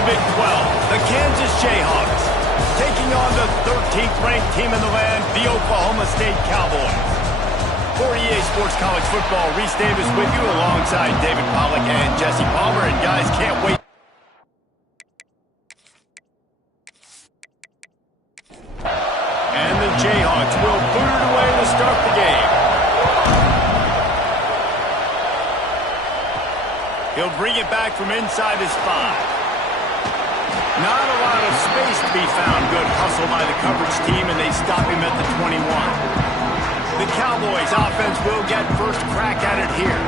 the Big 12, the Kansas Jayhawks, taking on the 13th ranked team in the land, the Oklahoma State Cowboys. For EA Sports College Football, Reese Davis with you alongside David Pollack and Jesse Palmer. And guys, can't wait. And the Jayhawks will boot it away to start the game. He'll bring it back from inside his 5. Not a lot of space to be found. Good hustle by the coverage team, and they stop him at the 21. The Cowboys offense will get first crack at it here.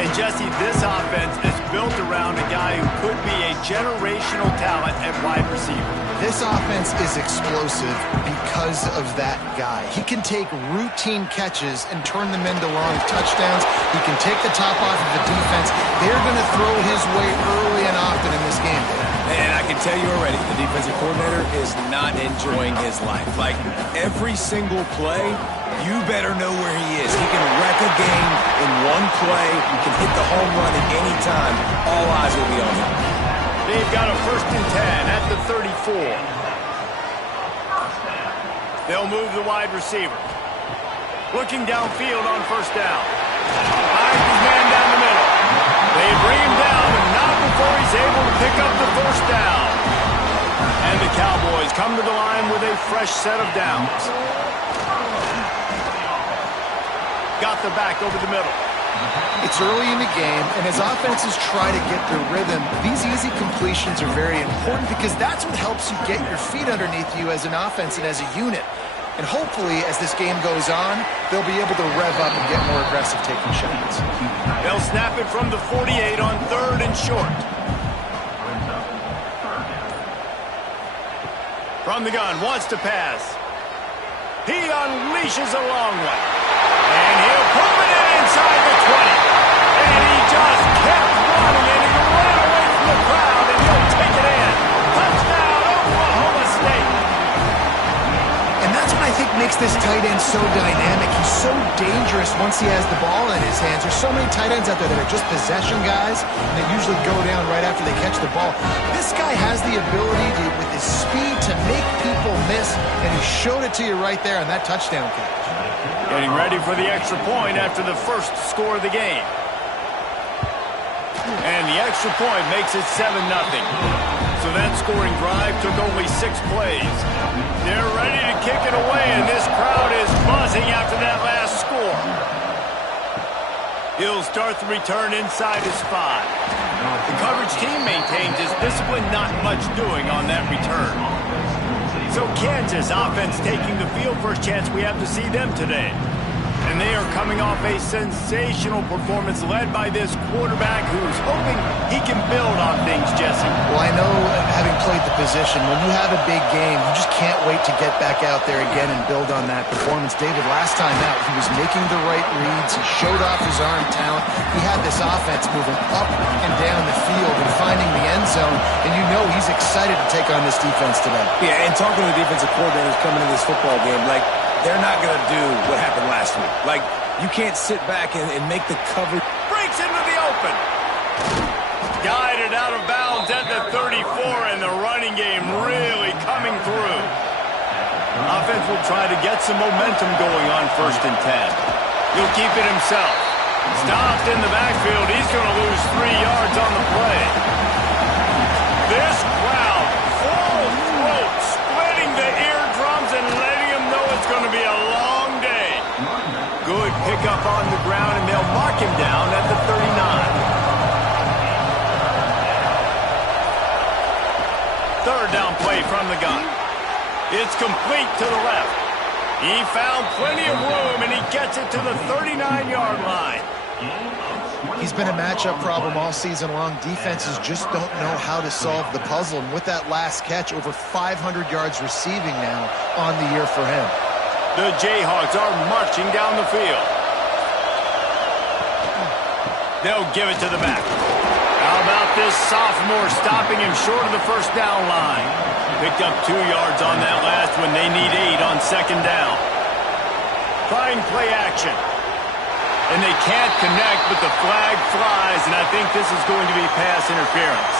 And Jesse, this offense is built around a guy who could be a generational talent at wide receiver. This offense is explosive because of that guy. He can take routine catches and turn them into long touchdowns. He can take the top off of the defense. They're going to throw his way early and often in this game. And I can tell you already, the defensive coordinator is not enjoying his life. Like, every single play, you better know where he is. He can wreck a game in one play. You can hit the home run at any time. All eyes will be on him. They've got a 1st and 10 at the 34. They'll move the wide receiver. Looking downfield on 1st down. Finds his man down the middle. They bring him down, but not before he's able to pick up the 1st down. And the Cowboys come to the line with a fresh set of downs. Got the back over the middle. It's early in the game, and as offenses try to get their rhythm, these easy completions are very important because that's what helps you get your feet underneath you as an offense and as a unit. And hopefully, as this game goes on, they'll be able to rev up and get more aggressive taking shots. They'll snap it from the 48 on 3rd and short. From the gun, wants to pass. He unleashes a long one. And he'll put it in inside the 20. And he just kept running, and he ran away from the crowd, and he'll take it in. Touchdown, Oklahoma State. And that's what I think makes this tight end so dynamic. He's so dangerous once he has the ball in his hands. There's so many tight ends out there that are just possession guys, and they usually go down right after they catch the ball. This guy has the ability to, with his speed, to make people miss, and he showed it to you right there on that touchdown catch. Getting ready for the extra point after the first score of the game. And the extra point makes it 7-0. So that scoring drive took only 6 plays. They're ready to kick it away, and this crowd is buzzing after that last score. He'll start the return inside his 5. The coverage team maintains his discipline, not much doing on that return. So Kansas offense taking the field. First chance we have to see them today. And they are coming off a sensational performance led by this quarterback who's hoping he can build on things, Jesse. Well, I know, having played the position, when you have a big game, you just can't wait to get back out there again and build on that performance. David, last time out, he was making the right reads. He showed off his arm talent. He had this offense moving up and down the field and finding the end zone. And you know he's excited to take on this defense today. Yeah, and talking to the defensive coordinators coming into this football game, like, they're not going to do what happened last week. Like, you can't sit back and make the coverage. Breaks into the open. Guided out of bounds at the 34, and the running game really coming through. Offense will try to get some momentum going on 1st and 10. He'll keep it himself. Stopped in the backfield. He's going to lose 3 yards on the play. This crowd, full throat, splitting the eardrums and letting him know it's going to be a long day. Good pickup on the ground, and they'll mark him down at the 39. 3rd down play from the gun. It's complete to the left. He found plenty of room, and he gets it to the 39-yard line. He's been a matchup problem all season long. Defenses just don't know how to solve the puzzle. And with that last catch, over 500 yards receiving now on the year for him. The Jayhawks are marching down the field. They'll give it to the back. How about this sophomore stopping him short of the 1st down line? Picked up 2 yards on that last one. They need 8 on 2nd down. Trying play action. And they can't connect, but the flag flies, and I think this is going to be pass interference.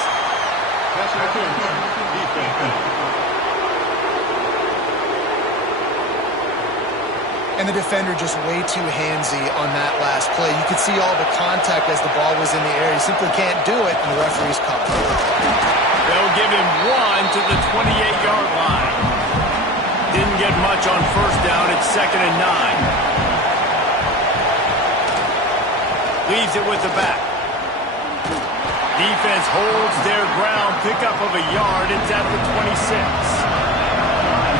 And the defender just way too handsy on that last play. You could see all the contact as the ball was in the air. He simply can't do it, and the referee's caught. They'll give him 1 to the 28-yard line. Didn't get much on first down. It's 2nd and 9. Leaves it with the back. Defense holds their ground. Pickup of a yard. It's at the 26.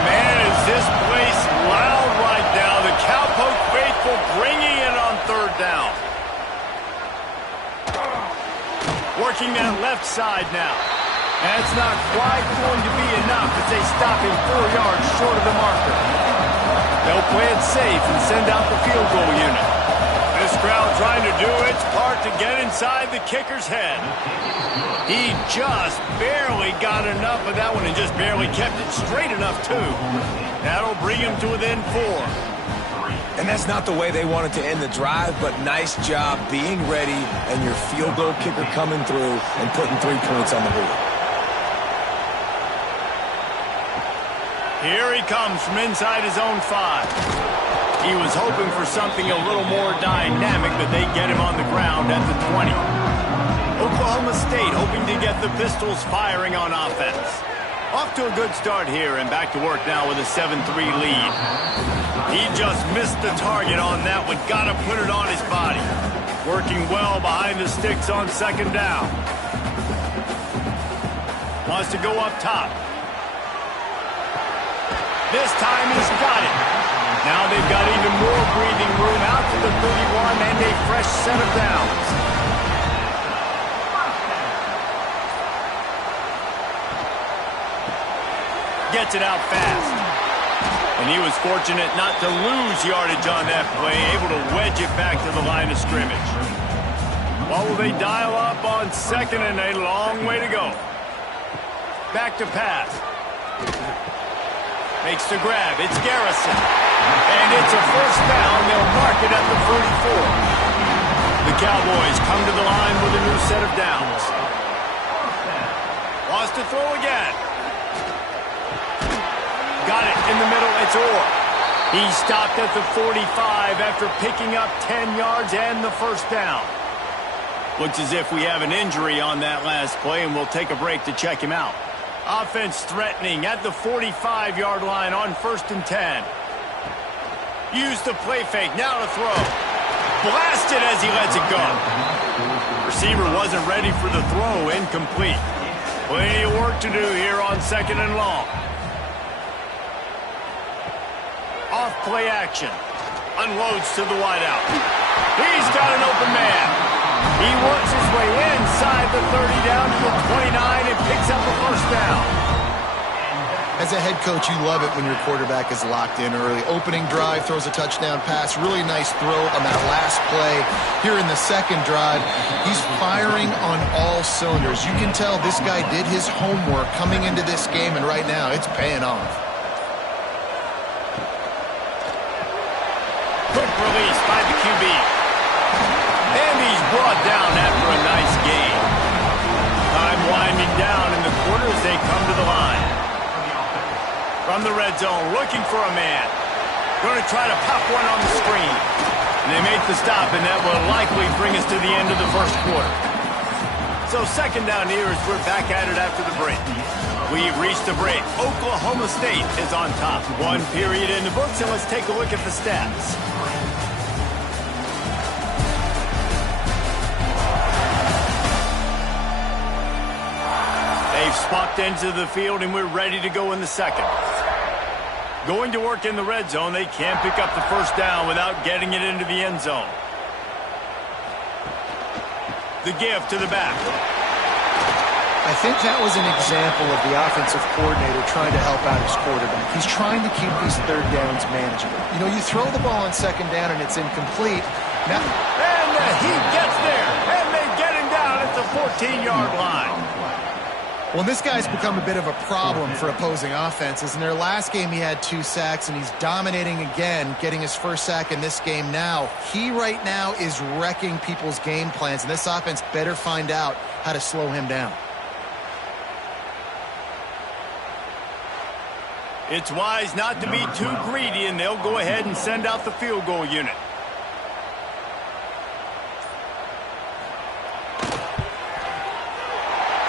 Man, is this place loud right now. The Cowpoke faithful bringing it on 3rd down. Working that left side now. That's not quite going to be enough as they stop him 4 yards short of the marker. They'll play it safe and send out the field goal unit. This crowd trying to do its part to get inside the kicker's head. He just barely got enough of that one and just barely kept it straight enough, too. That'll bring him to within 4. And that's not the way they wanted to end the drive, but nice job being ready and your field goal kicker coming through and putting 3 points on the board. Here he comes from inside his own 5. He was hoping for something a little more dynamic, but they get him on the ground at the 20. Oklahoma State hoping to get the Pistols firing on offense. Off to a good start here and back to work now with a 7-3 lead. He just missed the target on that one. Got to put it on his body. Working well behind the sticks on 2nd down. Wants to go up top. This time he's got it. Now they've got even more breathing room out to the 31 and a fresh set of downs. Gets it out fast. And he was fortunate not to lose yardage on that play, able to wedge it back to the line of scrimmage. What will they dial up on 2nd and a long way to go? Back to pass. Makes the grab. It's Garrison. And it's a first down. They'll mark it at the 44. The Cowboys come to the line with a new set of downs. Wants to throw again. Got it in the middle. It's Orr. He stopped at the 45 after picking up 10 yards and the first down. Looks as if we have an injury on that last play, and we'll take a break to check him out. Offense threatening at the 45-yard line on 1st and 10. Use the play fake. Now to throw. Blasted as he lets it go. Receiver wasn't ready for the throw. Incomplete. Plenty of work to do here on 2nd and long. Off play action. Unloads to the wideout. He's got an open man. He works his way inside the 30 down to the 29 and picks up a first down. As a head coach, you love it when your quarterback is locked in early. Opening drive, throws a touchdown pass. Really nice throw on that last play. Here in the 2nd drive, he's firing on all cylinders. You can tell this guy did his homework coming into this game, and right now it's paying off. Quick release by the QB. And he's brought down after a nice gain. Time winding down in the quarter as they come to the line. From the red zone, looking for a man. Going to try to pop one on the screen. And they make the stop, and that will likely bring us to the end of the first quarter. So 2nd down here as we're back at it after the break. We've reached the break. Oklahoma State is on top. 1 period in the books, and let's take a look at the stats. They've swapped into the field, and we're ready to go in the 2nd. Going to work in the red zone. They can't pick up the first down without getting it into the end zone. The give to the back. I think that was an example of the offensive coordinator trying to help out his quarterback. He's trying to keep these 3rd downs manageable. You know, you throw the ball on 2nd down and it's incomplete. Now, and he gets there, and they get him down at the 14-yard line. Well, this guy's become a bit of a problem for opposing offenses. In their last game, he had 2 sacks, and he's dominating again, getting his first sack in this game now. He right now is wrecking people's game plans, and this offense better find out how to slow him down. It's wise not to be too greedy, and they'll go ahead and send out the field goal unit.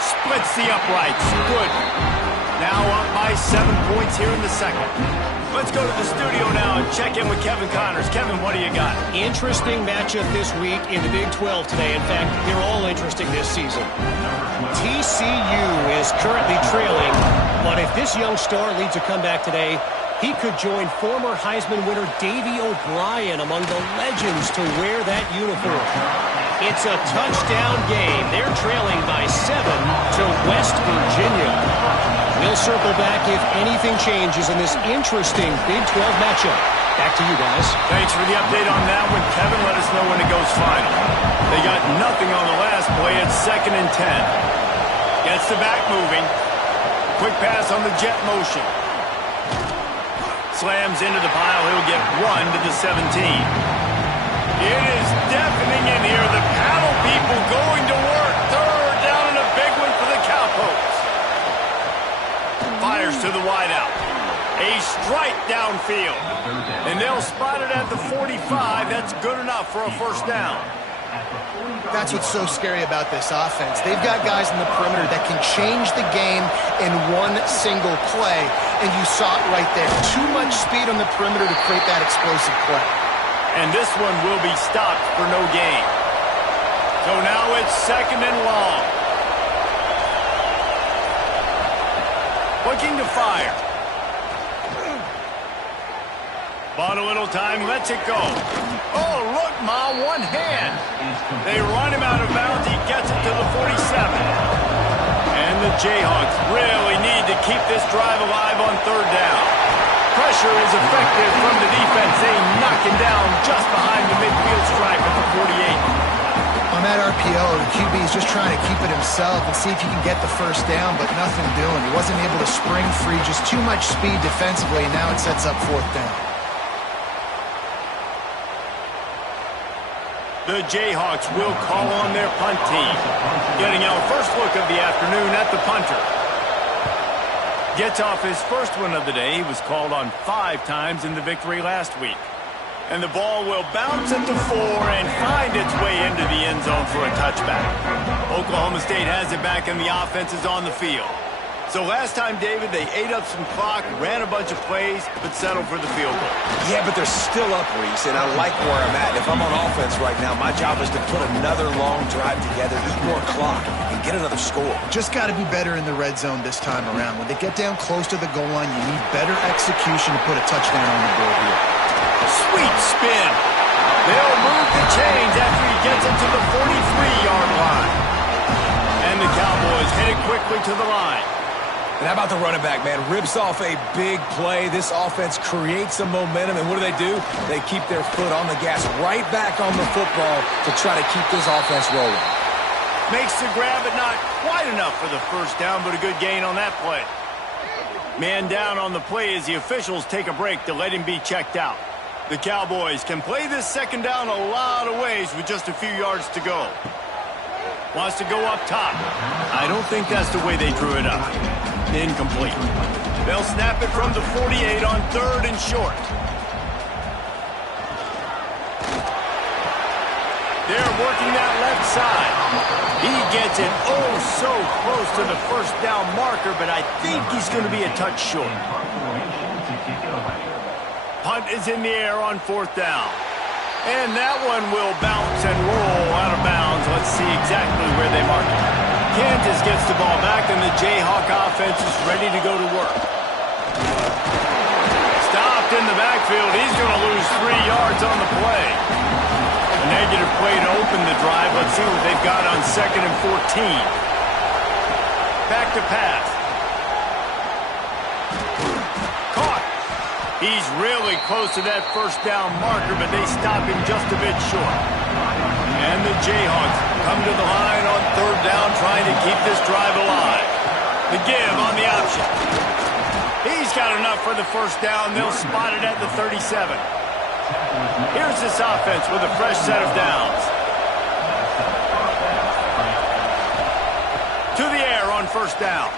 Splits the uprights. Good. Now up by 7 points here in the second. Let's go to the studio now and check in with Kevin Connors. Kevin, what do you got? Interesting matchup this week in the Big 12 today. In fact, they're all interesting this season. TCU is currently trailing, but if this young star leads a comeback today, he could join former Heisman winner Davey O'Brien among the legends to wear that uniform. It's a touchdown game. They're trailing by 7 to West Virginia. We'll circle back if anything changes in this interesting Big 12 matchup. Back to you guys. Thanks for the update on that one, Kevin. Let us know when it goes final. They got nothing on the last play. It's 2nd and 10. Gets the back moving. Quick pass on the jet motion. Slams into the pile. He'll get 1 to the 17. It is deafening in here. The paddle people going to work. 3rd down and a big one for the Cowpokes. Fires to the wideout. A strike downfield. And they'll spot it at the 45. That's good enough for a 1st down. That's what's so scary about this offense. They've got guys in the perimeter that can change the game in one single play. And you saw it right there. Too much speed on the perimeter to create that explosive play. And this one will be stopped for no gain. So now it's 2nd and long. Looking to fire. Bought a little time, lets it go. Oh, look, Ma, one hand. They run him out of bounds. He gets it to the 47. And the Jayhawks really need to keep this drive alive on 3rd down. Pressure is effective from the defense. They knock him down just behind the midfield stripe at the 48. On that RPO, the QB is just trying to keep it himself and see if he can get the 1st down, but nothing doing. He wasn't able to spring free, just too much speed defensively, and now it sets up 4th down. The Jayhawks will call on their punt team. Getting our first look of the afternoon at the punter. Gets off his first one of the day. He was called on 5 times in the victory last week. And the ball will bounce at the 4 and find its way into the end zone for a touchback. Oklahoma State has it back and the offense is on the field. So last time, David, they ate up some clock, ran a bunch of plays, but settled for the field goal. Yeah, but they're still up, Reese, and I like where I'm at. If I'm on offense right now, my job is to put another long drive together, eat more clock, and get another score. Just got to be better in the red zone this time around. When they get down close to the goal line, you need better execution to put a touchdown on the board here. Sweet spin. They'll move the chains after he gets it to the 43-yard line. And the Cowboys hit it quickly to the line. And how about the running back, man? Rips off a big play. This offense creates some momentum, and what do? They keep their foot on the gas right back on the football to try to keep this offense rolling. Makes the grab, but not quite enough for the 1st down, but a good gain on that play. Man down on the play as the officials take a break to let him be checked out. The Cowboys can play this 2nd down a lot of ways with just a few yards to go. Wants to go up top. I don't think that's the way they drew it up. Incomplete. They'll snap it from the 48 on 3rd and short. They're working that left side. He gets it oh so close to the 1st down marker, but I think he's going to be a touch short. Punt is in the air on 4th down. And that one will bounce and roll out of bounds. Let's see exactly where they mark it. Kansas gets the ball back, and the Jayhawk offense is ready to go to work. Stopped in the backfield. He's going to lose 3 yards on the play. A negative play to open the drive. Let's see what they've got on 2nd and 14. Back to pass. Caught. He's really close to that 1st down marker, but they stop him just a bit short. And the Jayhawks come to the line on 3rd down, trying to keep this drive alive. The give on the option. He's got enough for the 1st down. They'll spot it at the 37. Here's this offense with a fresh set of downs. To the air on 1st down.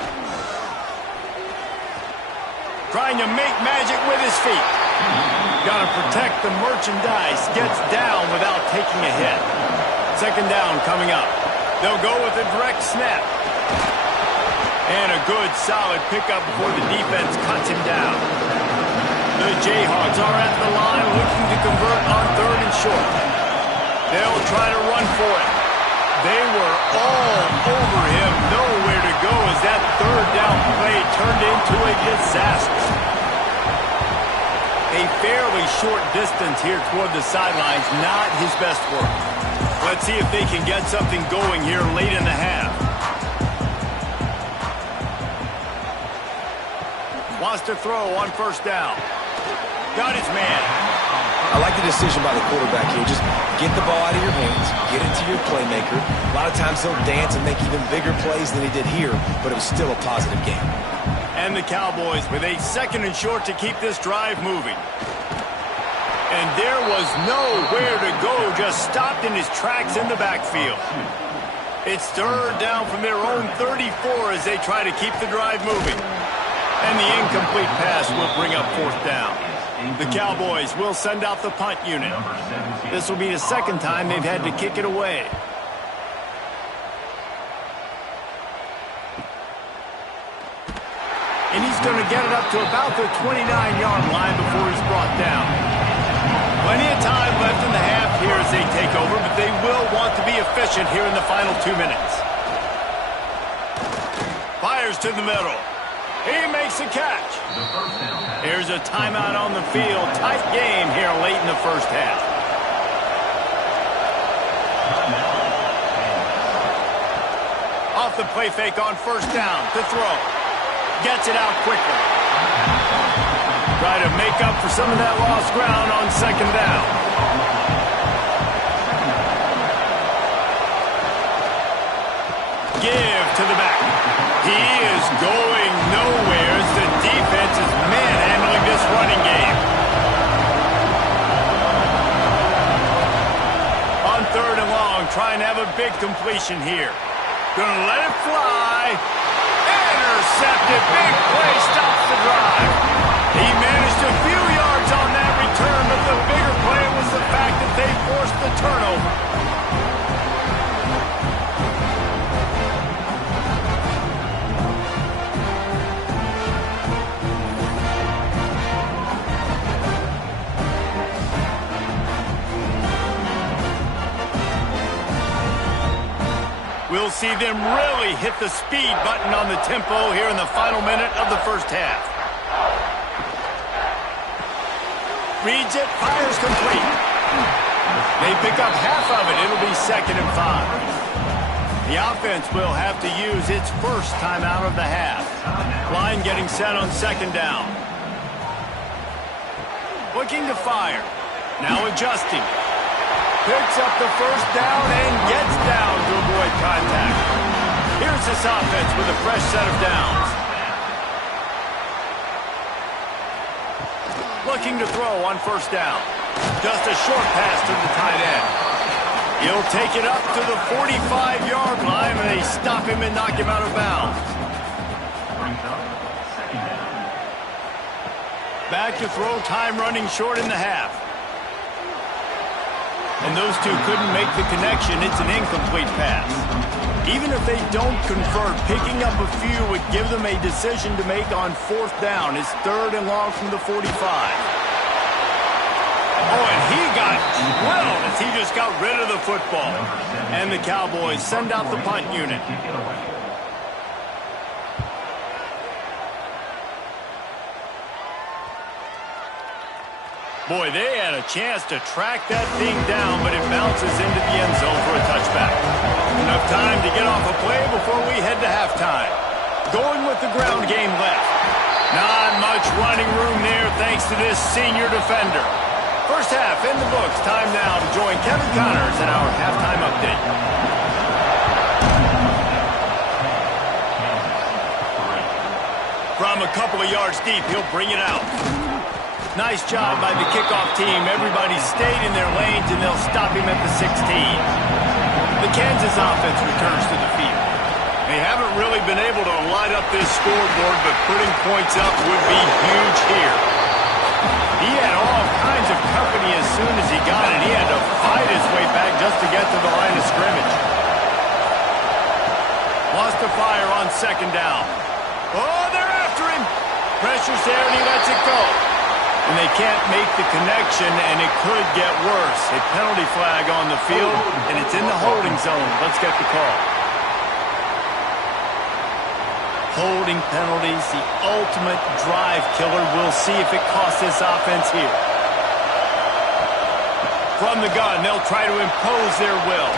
Trying to make magic with his feet. Got to protect the merchandise. Gets down without taking a hit. Second down coming up. They'll go with a direct snap. And a good, solid pickup before the defense cuts him down. The Jayhawks are at the line looking to convert on 3rd and short. They'll try to run for it. They were all over him. Nowhere to go as that 3rd down play turned into a disaster. A fairly short distance here toward the sidelines, not his best work. Let's see if they can get something going here late in the half. Wants to throw on 1st down. Got his man. I like the decision by the quarterback here. Just get the ball out of your hands, get it to your playmaker. A lot of times he'll dance and make even bigger plays than he did here, but it was still a positive game. And the Cowboys with a 2nd and short to keep this drive moving. And there was nowhere to go, just stopped in his tracks in the backfield. It's 3rd down from their own 34 as they try to keep the drive moving. And the incomplete pass will bring up 4th down. The Cowboys will send out the punt unit. This will be the 2nd time they've had to kick it away. And he's going to get it up to about the 29-yard line before he's brought down. Plenty of time left in the half here as they take over, but they will want to be efficient here in the final 2 minutes. Fires to the middle. He makes a catch. Here's a timeout on the field. Tight game here late in the 1st half. Off the play fake on 1st down to throw. Gets it out quickly. Try to make up for some of that lost ground on 2nd down. Give to the back. He is going nowhere as the defense is manhandling this running game. On 3rd and long, trying to have a big completion here. Gonna let it fly. Intercepted. Big play stops the drive. He managed a few yards on that return, but the bigger play was the fact that they forced the turnover. We'll see them really hit the speed button on the tempo here in the final minute of the 1st half. Reads it, fires complete. They pick up half of it. It'll be 2nd and 5. The offense will have to use its 1st timeout of the half. Line getting set on 2nd down. Looking to fire. Now adjusting. Picks up the 1st down and gets down to avoid contact. Here's this offense with a fresh set of downs. Looking to throw on 1st down. Just a short pass to the tight end. He'll take it up to the 45-yard line, and they stop him and knock him out of bounds. Back to throw, time running short in the half. And those two couldn't make the connection. It's an incomplete pass. Even if they don't convert, picking up a few would give them a decision to make on 4th down. It's 3rd and long from the 45. Oh, and he got drilled as he just got rid of the football. And the Cowboys send out the punt unit. Boy, they had a chance to track that thing down, but it bounces into the end zone for a touchback. Enough time to get off a play before we head to halftime. Going with the ground game left. Not much running room there thanks to this senior defender. 1st half in the books. Time now to join Kevin Connors in our halftime update. From a couple of yards deep, he'll bring it out. Nice job by the kickoff team. Everybody stayed in their lanes, and they'll stop him at the 16. The Kansas offense returns to the field. They haven't really been able to light up this scoreboard, but putting points up would be huge here. He had all kinds of company as soon as he got it. He had to fight his way back just to get to the line of scrimmage. Lost the fire on second down. Oh, they're after him. Pressure's there, and he lets it go. And they can't make the connection, and it could get worse. A penalty flag on the field, and it's in the holding zone. Let's get the call. Holding penalties, the ultimate drive killer. We'll see if it costs this offense here. From the gun, they'll try to impose their will.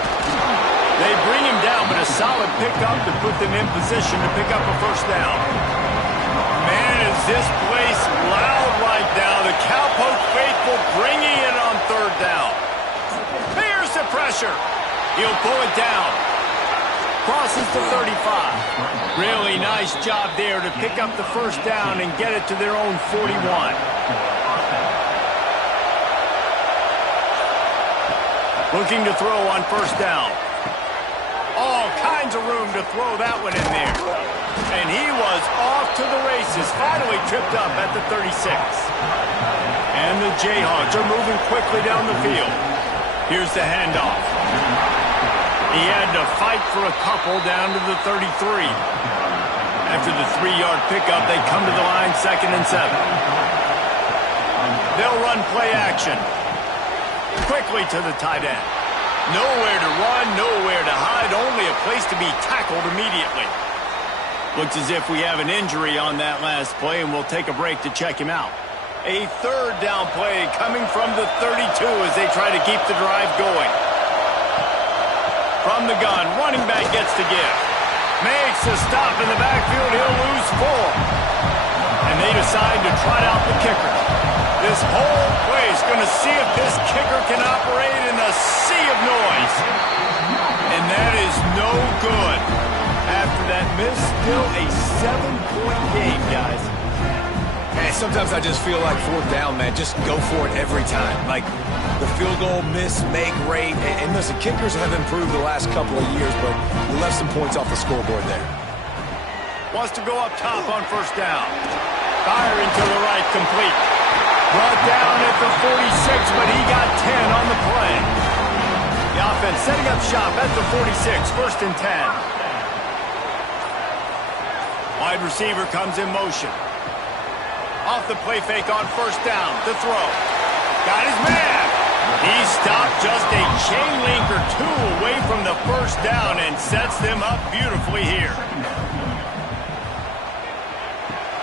They bring him down, but a solid pickup to put them in position to pick up a first down. Man, is this place loud right now. The Cowpoke faithful bringing it on third down. Here's the pressure. He'll pull it down. Crosses the 35. Really nice job there to pick up the first down and get it to their own 41. Looking to throw on first down. All kinds of room to throw that one in there. And he was off to the races, finally tripped up at the 36. And the Jayhawks are moving quickly down the field. Here's the handoff. He had to fight for a couple down to the 33. After the 3-yard pickup, they come to the line, 2nd and 7. They'll run play action. Quickly to the tight end. Nowhere to run, nowhere to hide, only a place to be tackled immediately. Looks as if we have an injury on that last play, and we'll take a break to check him out. A third down play coming from the 32 as they try to keep the drive going. From the gun, running back gets the give. Makes a stop in the backfield, he'll lose 4. And they decide to trot out the kicker. This whole play is going to see if this kicker can operate in a sea of noise. And that is no good. After that miss, still a 7-point game, guys. Hey, sometimes I just feel like fourth down, man. Just go for it every time. Like the field goal miss, make rate. And listen, kickers have improved the last couple of years, but we left some points off the scoreboard there. Wants to go up top on first down. Firing to the right, complete. Brought down at the 46, but he got 10 on the play. The offense setting up shop at the 46, 1st and 10. Wide receiver comes in motion. Off the play fake on first down. The throw. Got his man. He stopped just a chain link or 2 away from the first down and sets them up beautifully here.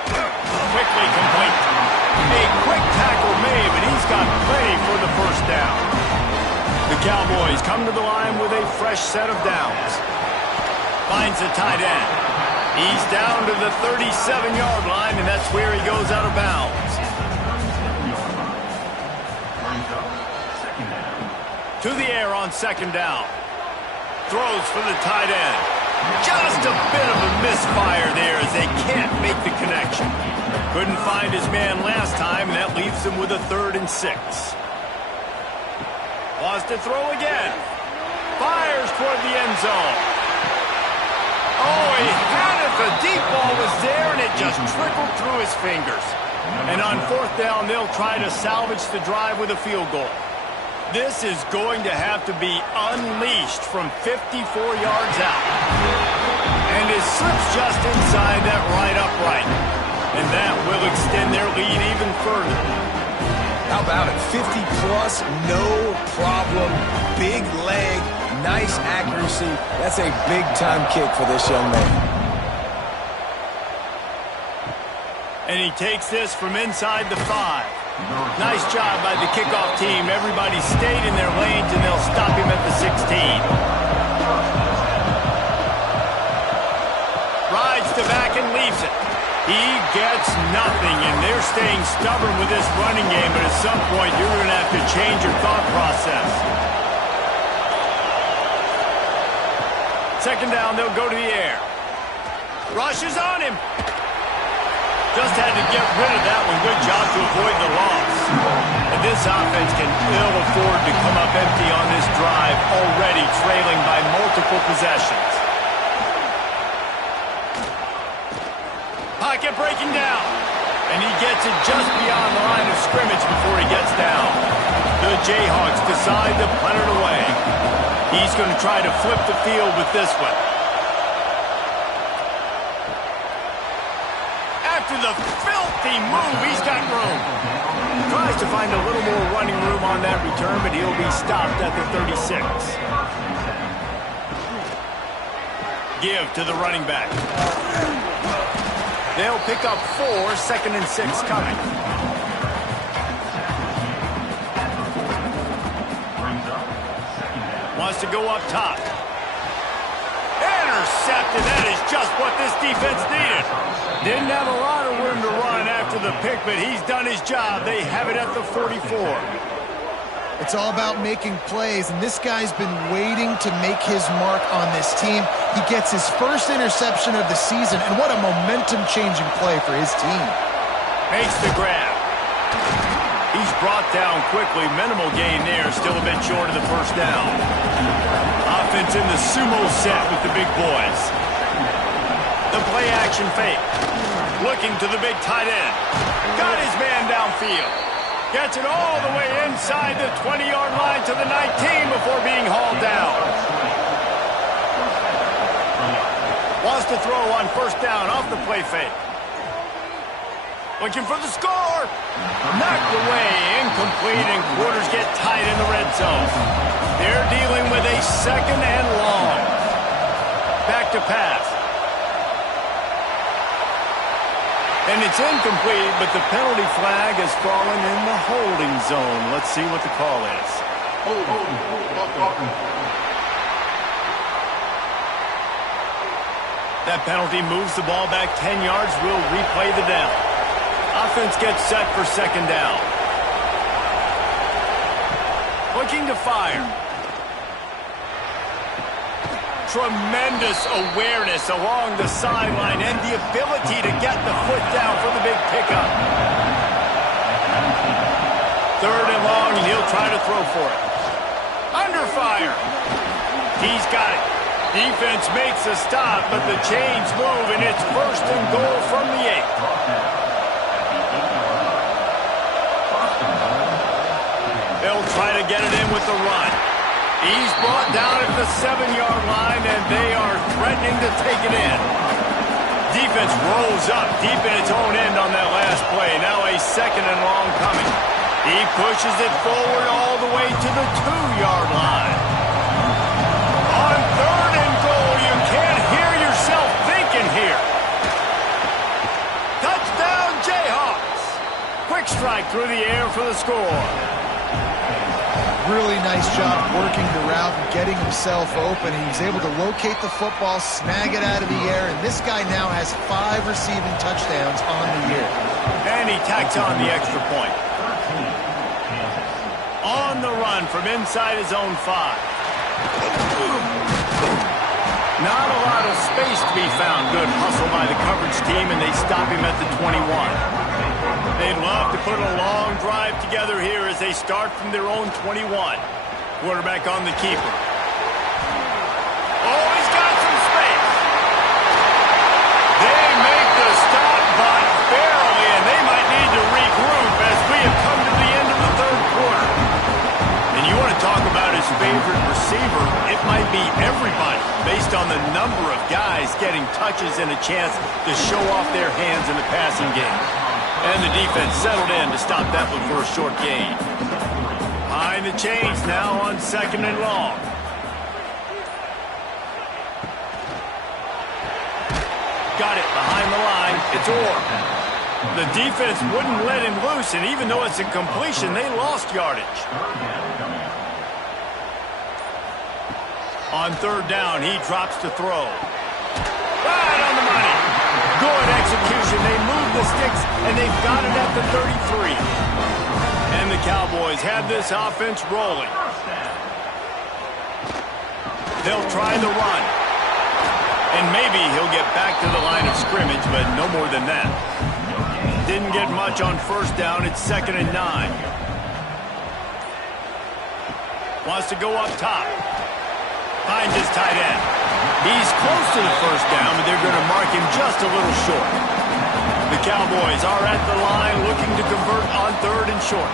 Quickly complete. A quick tackle made, but he's got plenty for the first down. The Cowboys come to the line with a fresh set of downs. Finds the tight end. He's down to the 37-yard line, and that's where he goes out of bounds. To the air on 2nd down. Throws for the tight end. Just a bit of a misfire there as they can't make the connection. Couldn't find his man last time, and that leaves him with a 3rd and 6. Wants to throw again. Fires toward the end zone. Oh, he had it. The deep ball was there, and it just trickled through his fingers. And on 4th down, they'll try to salvage the drive with a field goal. This is going to have to be unleashed from 54 yards out. And it slips just inside that right upright. And that will extend their lead even further. How about it? 50-plus, no problem. Big leg, nice accuracy. That's a big-time kick for this young man. And he takes this from inside the 5. Nice job by the kickoff team. Everybody stayed in their lanes, and they'll stop him at the 16. Rides to back and leaves it. He gets nothing, and they're staying stubborn with this running game, but at some point you're going to have to change your thought process. 2nd down, they'll go to the air. Rushes on him. Just had to get rid of that one. Good job to avoid the loss. And this offense can ill afford to come up empty on this drive, already trailing by multiple possessions. pocket breaking down. And he gets it just beyond the line of scrimmage before he gets down. The Jayhawks decide to punt it away. He's going to try to flip the field with this one. After the filthy move, he's got room. Tries to find a little more running room on that return, but he'll be stopped at the 36. Give to the running back. They'll pick up 4, 2nd and 6 coming. Wants to go up top. Intercepted. That is just what this defense needed. Didn't have a lot of room to run after the pick, but he's done his job. They have it at the 44. It's all about making plays, and this guy's been waiting to make his mark on this team. He gets his first interception of the season, and what a momentum-changing play for his team. Makes the grab. He's brought down quickly. Minimal gain there. Still a bit short of the first down. Offense in the sumo set with the big boys. The play-action fake. Looking to the big tight end. Got his man downfield. Gets it all the way inside the 20-yard line to the 19 before being hauled down. Wants to throw on first down off the play fake. Looking for the score. Knocked away, incomplete, and quarters get tight in the red zone. They're dealing with a 2nd and long. Back to pass. And it's incomplete, but the penalty flag has fallen in the holding zone. Let's see what the call is. That penalty moves the ball back 10 yards. We'll replay the down. Offense gets set for 2nd down. Looking to fire. Tremendous awareness along the sideline and the ability to get the foot down for the big pickup. 3rd and long, and he'll try to throw for it. Under fire. He's got it. Defense makes a stop, but the chains move, and it's 1st and goal from the 8. They'll try to get it in with the run. He's brought down at the 7-yard line, and they are threatening to take it in. Defense rolls up deep in its own end on that last play. Now a 2nd and long coming. He pushes it forward all the way to the 2-yard line. On 3rd and goal, you can't hear yourself thinking here. Touchdown, Jayhawks. Quick strike through the air for the score. Really nice job working the route and getting himself open. He was able to locate the football, snag it out of the air, and this guy now has 5 receiving touchdowns on the year. And he tacks on the extra point. On the run from inside his own 5. Not a lot of space to be found. Good hustle by the coverage team, and they stop him at the 21. They'd love to put a long drive together here as they start from their own 21. Quarterback on the keeper. Oh, he's got some space. They make the stop, but barely, and they might need to regroup as we have come to the end of the 3rd quarter. And you want to talk about his favorite receiver, it might be everybody based on the number of guys getting touches and a chance to show off their hands in the passing game. And the defense settled in to stop that one for a short gain. Behind the chains now on 2nd and long. Got it behind the line. It's Orr. The defense wouldn't let him loose, and even though it's a completion, they lost yardage. On 3rd down, he drops to throw. Right on the money. Good execution. They move the sticks, and they've got it at the 33. And the Cowboys have this offense rolling. They'll try the run. And maybe he'll get back to the line of scrimmage, but no more than that. Didn't get much on 1st down. It's 2nd and 9. Wants to go up top. Finds his tight end. He's close to the 1st down, but they're going to mark him just a little short. Cowboys are at the line looking to convert on 3rd and short.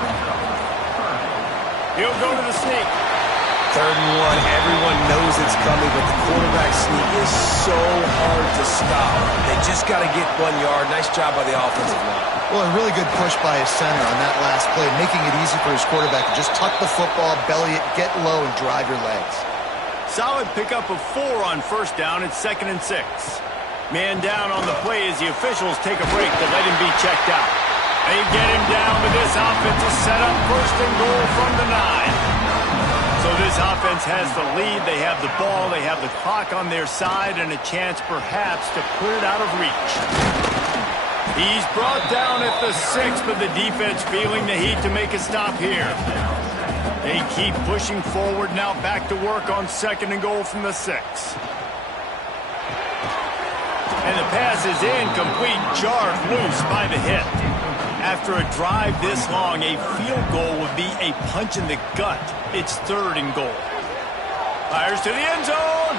He'll go to the sneak. 3rd and 1. Everyone knows it's coming, but the quarterback sneak is so hard to stop. They just got to get 1 yard. Nice job by the offensive line. Well, a really good push by his center on that last play, making it easy for his quarterback to just tuck the football, belly it, get low, and drive your legs. Solid pickup of 4 on 1st down. It's 2nd and 6. Man down on the play as the officials take a break to let him be checked out. They get him down, but this offense is set up 1st and goal from the 9. So this offense has the lead. They have the ball. They have the clock on their side and a chance perhaps to put it out of reach. He's brought down at the 6, but the defense feeling the heat to make a stop here. They keep pushing forward now, back to work on 2nd and goal from the 6. And the pass is incomplete, jarred loose by the hit. After a drive this long, a field goal would be a punch in the gut. It's 3rd and goal. Fires to the end zone.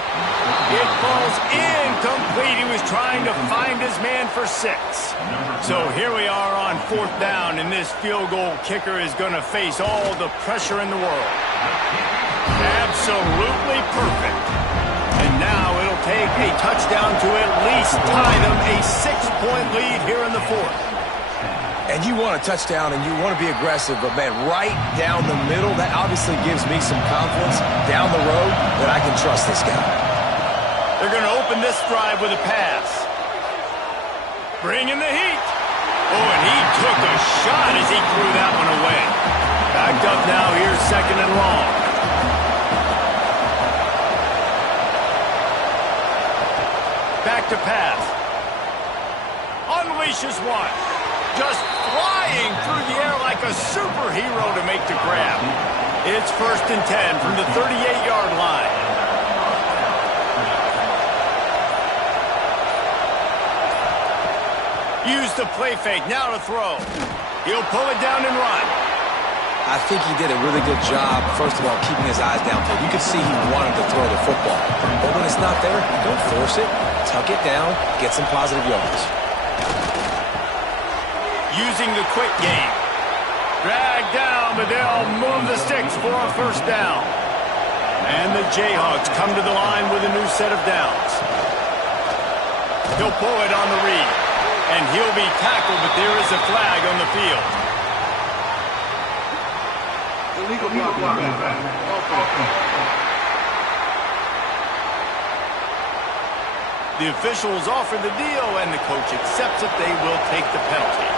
It falls incomplete. He was trying to find his man for 6. So here we are on 4th down, and this field goal kicker is going to face all the pressure in the world. Absolutely perfect. And now it'll take a touchdown to at least tie them a 6-point lead here in the 4th. And you want a touchdown and you want to be aggressive, but, man, right down the middle, that obviously gives me some confidence down the road that I can trust this guy. They're going to open this drive with a pass. Bring in the heat. Oh, and he took a shot as he threw that one away. Backed up now, here's 2nd and long. Back to pass. Unleashes one. Just flying through the air like a superhero to make the grab. It's 1st and 10 from the 38-yard line. Use the play fake, now to throw. He'll pull it down and run. I think he did a really good job, first of all, keeping his eyes downfield. You could see he wanted to throw the football. But when it's not there, don't force it. Tuck it down, get some positive yards. Using the quick game. Drag down, but they'll move the sticks for a 1st down. And the Jayhawks come to the line with a new set of downs. He'll pull it on the read. And he'll be tackled, but there is a flag on the field. Illegal block. The officials offer the deal, and the coach accepts it. They will take the penalty.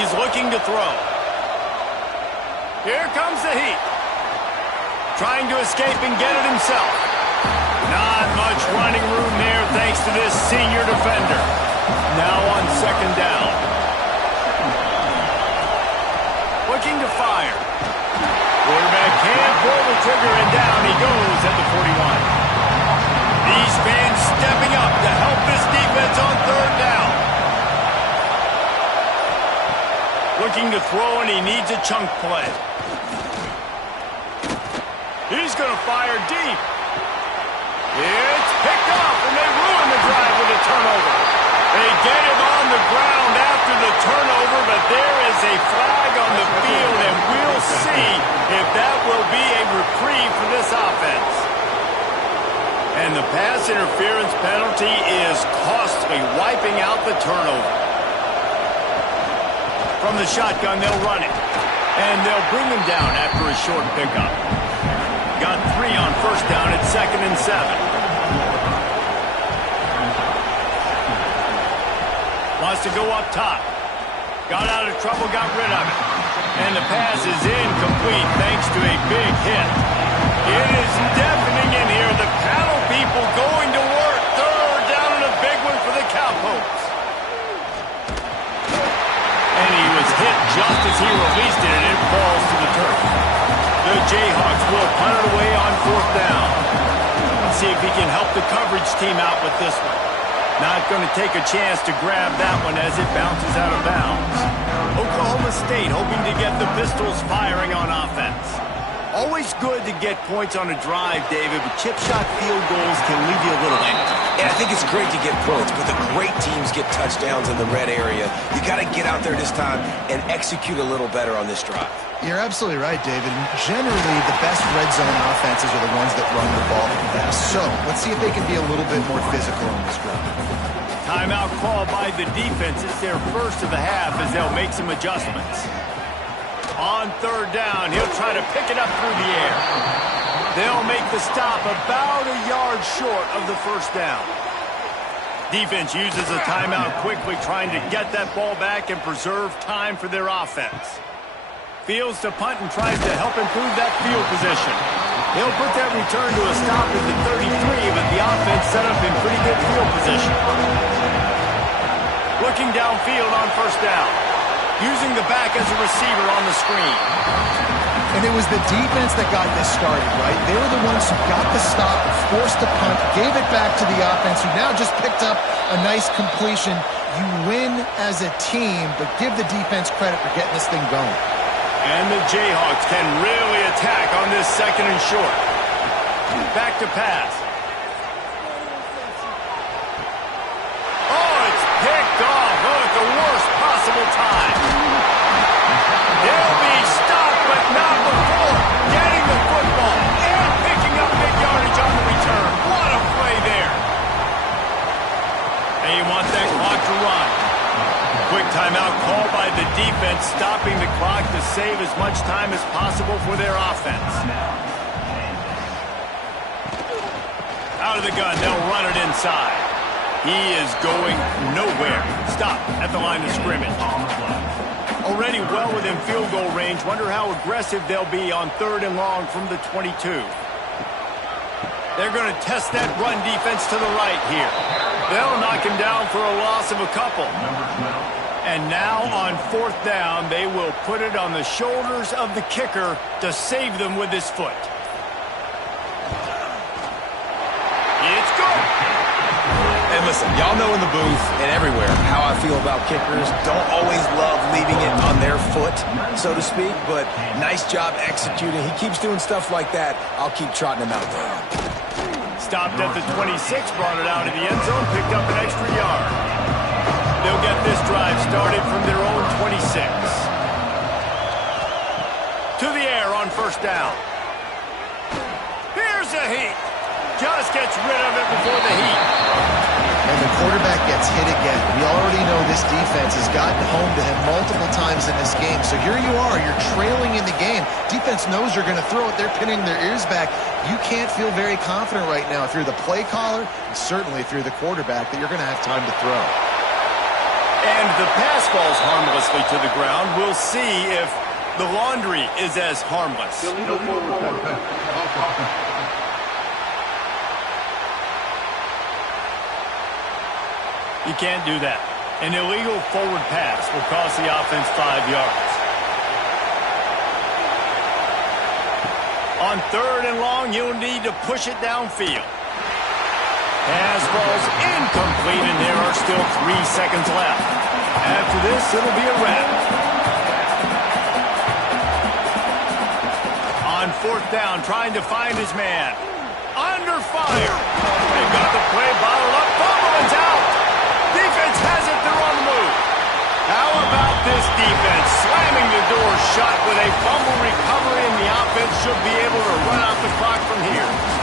He's looking to throw. Here comes the heat. Trying to escape and get it himself. Not much running room there thanks to this senior defender. Now on 2nd down. Looking to fire. Quarterback can't pull the trigger, and down he goes at the 41. These fans stepping up to help this defense on 3rd down. Looking to throw, and he needs a chunk play. He's going to fire deep. It's picked off, and they ruin the drive with a turnover. They get him on the ground after the turnover, but there is a flag on the field, and we'll see if that will be a reprieve for this offense. And the pass interference penalty is costly, wiping out the turnover. From the shotgun, they'll run it. And they'll bring him down after a short pickup. Got 3 on 1st down at 2nd and 7. Wants to go up top. Got out of trouble, got rid of it. And the pass is incomplete thanks to a big hit. It is deafening in here. The panel people going to work. 3rd down and a big one for the Cowpokes. And he was hit just as he released it, and it falls to the turf. The Jayhawks will punt it away on 4th down. Let's see if he can help the coverage team out with this one. Not going to take a chance to grab that one as it bounces out of bounds. Oklahoma State hoping to get the Pistols firing on offense. Always good to get points on a drive, David, but chip shot field goals can leave you a little empty. And I think it's great to get points, but the great teams get touchdowns in the red area. You got to get out there this time and execute a little better on this drive. You're absolutely right, David. Generally, the best red zone offenses are the ones that run the ball the best. So let's see if they can be a little bit more physical on this drive. Timeout called by the defense. It's their first of the half as they'll make some adjustments. On third down, he'll try to pick it up through the air. They'll make the stop about a yard short of the first down. Defense uses a timeout quickly, trying to get that ball back and preserve time for their offense. Fields to punt and tries to help improve that field position. He'll put that return to a stop at the 33, but the offense set up in pretty good field position. Looking downfield on first down. Using the back as a receiver on the screen. And it was the defense that got this started, right? They were the ones who got the stop, forced the punt, gave it back to the offense, who now just picked up a nice completion. You win as a team, but give the defense credit for getting this thing going. And the Jayhawks can really attack on this second and short. Back to pass. Oh, it's picked off. Oh, at the worst possible time. They'll be stopped, but not before getting the football and picking up big yardage on the return. What a play there. And you want that clock to run. Quick timeout called by the defense, stopping the clock to save as much time as possible for their offense. Out of the gun, they'll run it inside. He is going nowhere. Stop at the line of scrimmage. Already well within field goal range. Wonder how aggressive they'll be on third and long from the 22. They're going to test that run defense to the right here. They'll knock him down for a loss of a couple. And now on fourth down, they will put it on the shoulders of the kicker to save them with his foot. It's good. And listen, y'all know in the booth and everywhere how I feel about kickers. Don't always love leaving it on their foot, so to speak, but nice job executing. He keeps doing stuff like that. I'll keep trotting him out there. Stopped at the 26, brought it out of the end zone, picked up an extra yard. They'll get this drive started from their own 26. To the air on first down. Here's a heat. Just gets rid of it before the heat. And the quarterback gets hit again. We already know this defense has gotten home to him multiple times in this game. So here you are, you're trailing in the game. Defense knows you're going to throw it. They're pinning their ears back. You can't feel very confident right now if you're the play caller, and certainly if you're the quarterback, that you're going to have time to throw. And the pass falls harmlessly to the ground. We'll see if the laundry is as harmless. Illegal forward pass. You can't do that. An illegal forward pass will cost the offense 5 yards. On third and long, you'll need to push it downfield. Pass falls incomplete, and there are still 3 seconds left. After this, it'll be a wrap. On fourth down, trying to find his man. Under fire. They've got the play bottled up. Fumble, it's out. Defense has it. They're on the move. How about this defense slamming the door shut with a fumble recovery, and the offense should be able to run out the clock from here.